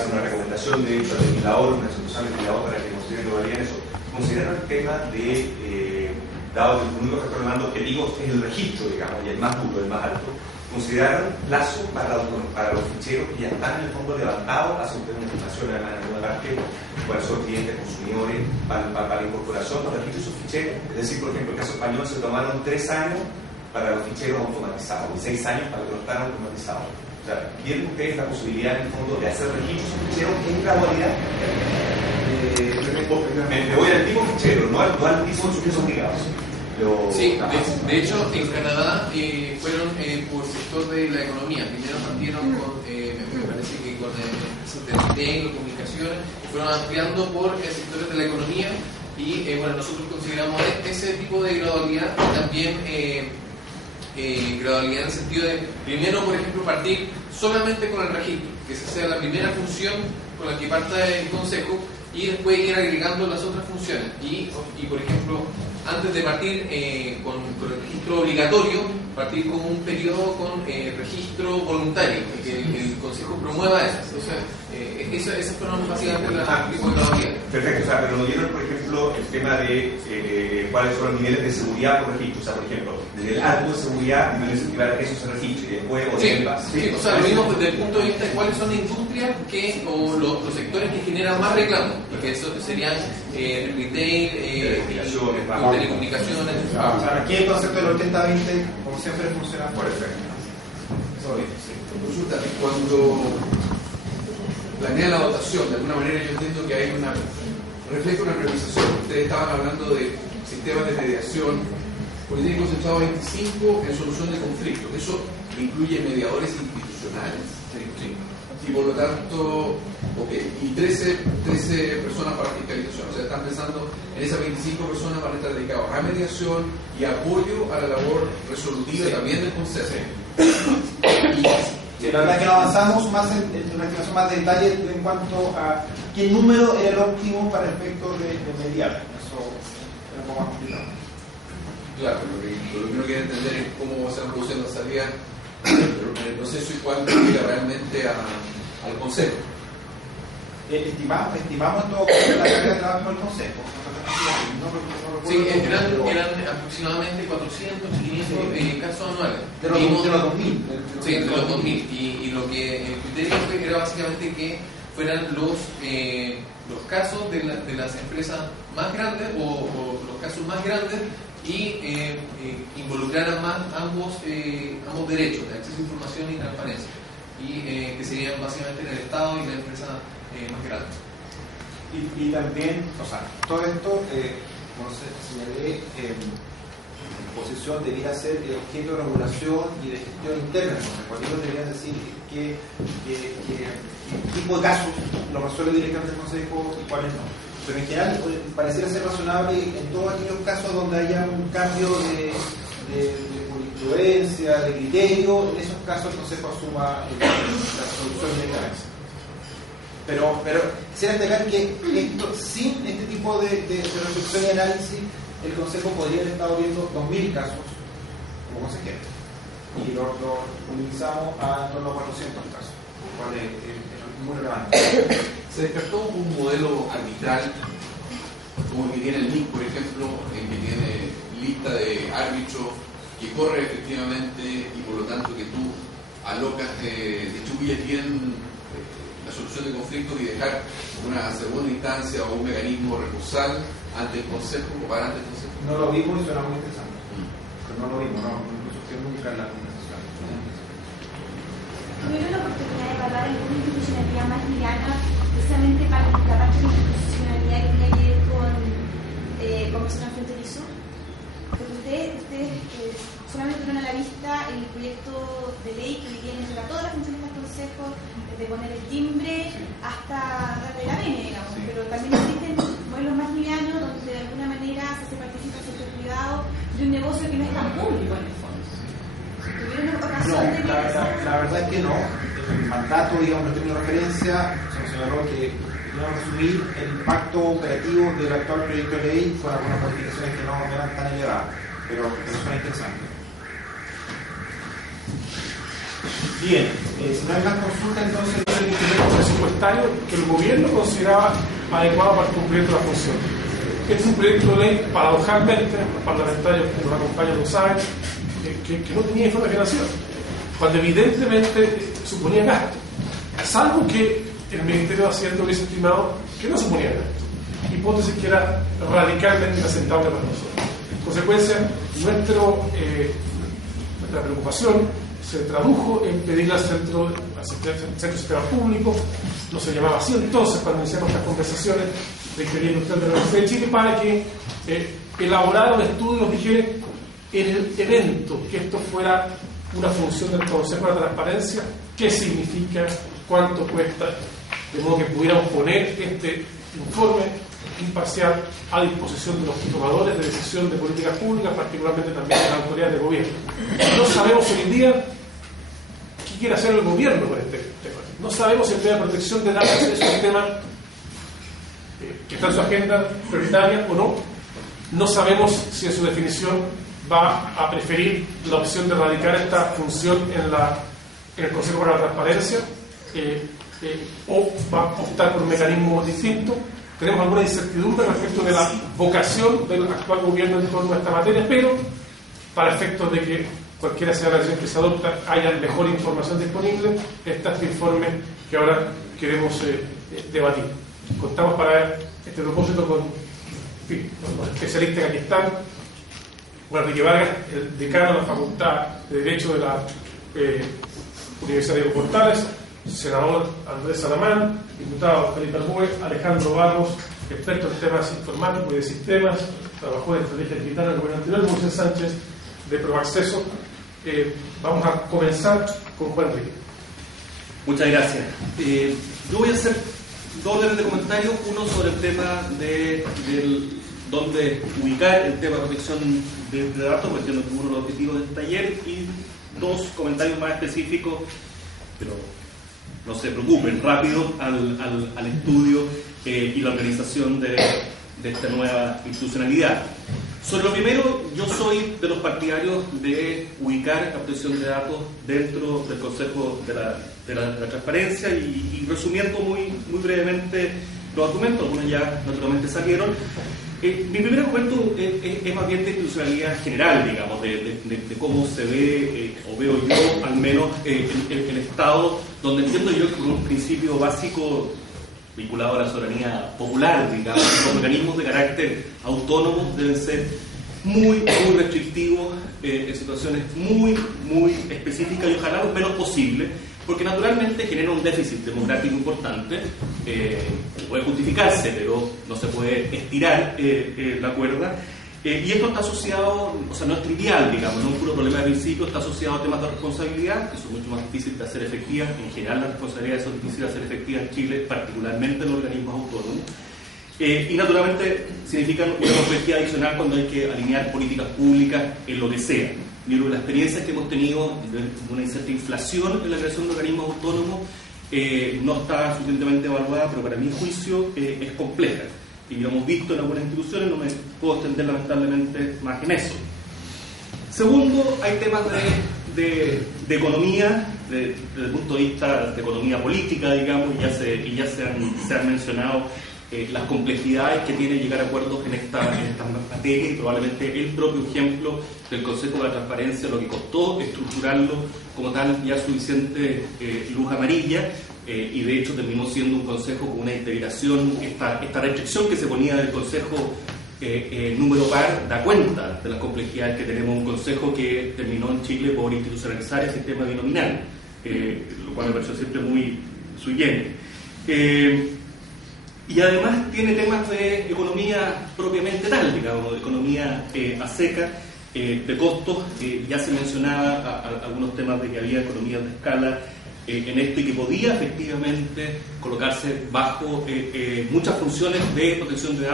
hace una recomendación de hecho al legislador, una institución al legislador para que considere globalidad en eso. Considerar el tema de, dado que el único factor de mando objetivo es el registro, digamos, y el más duro, el más alto, consideraron plazo para los ficheros que ya están en el fondo levantados, hace usted una estimación además en alguna parte, cuáles son clientes, consumidores, para la incorporación del registro de esos ficheros. Es decir, por ejemplo, en el caso español se tomaron 3 años para los ficheros automatizados y 6 años para que no están automatizados. O sea, ¿tienen ustedes la posibilidad en el fondo de hacer registros de ficheros en gradualidad? Me voy al tipo fichero, no al tipo de sujetos obligados. Sí, de hecho en Canadá fueron por sector de la economía. Primero partieron con, me parece que con empresas de retail o comunicaciones, fueron ampliando por sectores de la economía y bueno, nosotros consideramos ese tipo de gradualidad y también gradualidad en el sentido de, primero por ejemplo, partir solamente con el registro, que esa sea la primera función con la que parta el Consejo y después ir agregando las otras funciones y por ejemplo, antes de partir con el registro obligatorio, partir con un periodo con registro voluntario, que el Consejo promueva eso. Entonces, esas fueron básicamente las tipos de gradualidad. Perfecto, o sea, pero nos dieron, por ejemplo, el tema de cuáles son los niveles de seguridad por registro. O sea, por ejemplo, desde el alto de seguridad, no incentivar que eso se registre y después o sí, sí, o sea, lo mismo desde el punto de vista de cuáles son las industrias o los sectores que generan más reclamos, y que eso serían retail, telecomunicaciones. Aquí el concepto del 80-20, como siempre, funciona por efecto. Consulta, cuando planea la votación, de alguna manera yo entiendo que hay refleja una priorización. Ustedes estaban hablando de sistemas de mediación, porque tienen concentrado 25 en solución de conflictos. Eso incluye mediadores institucionales. Sí. Y por lo tanto, y 13 personas para fiscalización. O sea, están pensando en esas 25 personas van a estar dedicadas a mediación y apoyo a la labor resolutiva también del Consejo. Sí, la verdad es que no avanzamos más en una explicación más de detalle en cuanto a qué número era el óptimo para efectos de mediar. Eso es un poco más complicado. Claro, lo que uno quiere entender es cómo se van produciendo las salidas en el proceso y cuánto llega realmente al Consejo. Estimamos en todo caso la carga de trabajo del Consejo. Sí, eran aproximadamente 400, 500 casos anuales. De los 2000. Sí, de los 2000. Y lo que el criterio era básicamente que fueran los casos de las empresas más grandes o los casos más grandes y involucraran más ambos derechos, de acceso a información y transparencia, y que serían básicamente el Estado y la empresa más grande. Y también, o sea, todo esto, como señalé, en posición debería ser objeto de regulación y de gestión interna. Cuando ellos deberían decir qué tipo de casos lo resuelve directamente el Consejo y cuáles no. Pero en general pareciera ser razonable en todos aquellos casos donde haya un cambio de jurisprudencia, de criterio, en esos casos el Consejo asuma la solución directamente. Pero quisiera destacar que sin este tipo de reflexión y análisis, el Consejo podría haber estado viendo 2.000 casos como consejero. Y lo minimizamos a en torno a 400 casos, lo cual es muy relevante. Se descartó un modelo arbitral, como el que tiene el MIC, por ejemplo, en que tiene lista de árbitros que corre efectivamente y por lo tanto que tú alocas, distribuyes bien la solución de conflictos y dejar una segunda instancia o un mecanismo recursal ante el Consejo o para ante el Consejo. No lo vimos y suena muy interesante. Pero no lo vimos, no surgió nunca en la conversación. ¿Tuvieron la oportunidad de evaluar alguna institucionalidad más liviana, precisamente para la parte de institucionalidad que tiene que ver con comercio transfronterizo? Porque ustedes solamente tuvieron a la vista el proyecto de ley que hoy día entrega todas las funciones del Consejo, desde poner el timbre hasta darle la venia, digamos. Sí. Pero también existen modelos más livianos donde de alguna manera se participa el sector privado de un negocio que no es tan público en el fondo. ¿Tuvieron ocasión de la verdad es que no. En el mandato, digamos, en términos de referencia, se señaló que teníamos que asumir el impacto operativo del actual proyecto de ley con algunas modificaciones que no eran tan elevadas, pero son interesantes. Bien, si no hay más consultas, entonces el instrumento presupuestario que el gobierno consideraba adecuado para el cumplimiento de la función. Este es un proyecto de ley, paradójicamente, los parlamentarios que nos acompañan lo saben, que no tenía informe financiero, cuando evidentemente suponía gasto, salvo que el Ministerio de Hacienda hubiese estimado que no suponía gasto, hipótesis que era radicalmente inaceptable para nosotros. En consecuencia, nuestra preocupación se tradujo en pedirle al Centro de Sistema Público, no se llamaba así entonces cuando iniciamos estas conversaciones de Ingeniería Industrial de la Universidad de Chile, para que elaborara un estudio y nos dijera en el evento que esto fuera una función del Consejo de la Transparencia, qué significa, cuánto cuesta, de modo que pudiéramos poner este informe imparcial a disposición de los tomadores de decisión de políticas públicas, particularmente también de las autoridades de gobierno. No sabemos hoy en día qué quiere hacer el gobierno con este tema. No sabemos si el tema de protección de datos es un tema que está en su agenda prioritaria o no. No sabemos si en su definición va a preferir la opción de erradicar esta función en el Consejo para la Transparencia o va a optar por un mecanismo distinto. Tenemos alguna incertidumbre respecto de la vocación del actual gobierno en torno a esta materia, pero para efectos de que cualquiera sea la decisión que se adopta, haya mejor información disponible, está este informe que ahora queremos debatir. Contamos para este propósito con los especialistas que aquí están: Juan Enrique Vargas, el decano de la Facultad de Derecho de la Universidad de Portales, senador Andrés Salamán, diputado Felipe Albue, Alejandro Barros, experto en temas informáticos y de sistemas, trabajó en estrategia digital en el gobierno anterior, José Sánchez de Proacceso. Vamos a comenzar con Juan Enrique. Muchas gracias. Yo voy a hacer dos órdenes de comentarios, uno sobre el tema de dónde ubicar el tema de protección de datos, porque entiendo que uno de los objetivos de este taller, y dos comentarios más específicos, pero no se preocupen, rápido al estudio y la organización de esta nueva institucionalidad. Sobre lo primero, yo soy de los partidarios de ubicar la protección de datos dentro del Consejo de la Transparencia y resumiendo muy brevemente los argumentos, algunos ya naturalmente salieron. Mi primer argumento es más bien de institucionalidad general, digamos, de cómo se ve, o veo yo al menos, el Estado, donde entiendo yo que un principio básico vinculado a la soberanía popular, digamos, los mecanismos de carácter autónomo deben ser muy restrictivos en situaciones muy específicas y ojalá lo menos posible, porque naturalmente genera un déficit democrático importante, que puede justificarse, pero no se puede estirar la cuerda. Y esto está asociado, o sea, no es trivial, digamos, no es un puro problema de principio, está asociado a temas de responsabilidad, que son mucho más difíciles de hacer efectivas. En general, las responsabilidades son difíciles de hacer efectivas en Chile, particularmente en los organismos autónomos. Y naturalmente significan una complejidad adicional cuando hay que alinear políticas públicas en lo que sea. Yo creo que la experiencia que hemos tenido de una cierta inflación en la creación de organismos autónomos no está suficientemente evaluada, pero para mi juicio es compleja. Y lo hemos visto en algunas instituciones, no me puedo extender lamentablemente más en eso. Segundo, hay temas de economía, desde el punto de vista de economía política, digamos, y ya se han mencionado las complejidades que tiene llegar a acuerdos en esta materia, y probablemente el propio ejemplo del Consejo de la Transparencia, lo que costó estructurarlo como tal, ya suficiente luz amarilla, y de hecho terminó siendo un consejo con una integración. Esta restricción que se ponía del consejo número par da cuenta de las complejidades que tenemos, un consejo que terminó en Chile por institucionalizar el sistema binominal, lo cual me pareció siempre muy sui generis. Y además tiene temas de economía propiamente tal, digamos, de economía a seca, de costos. Ya se mencionaba algunos temas de que había economías de escala en esto y que podía efectivamente colocarse bajo muchas funciones de protección de datos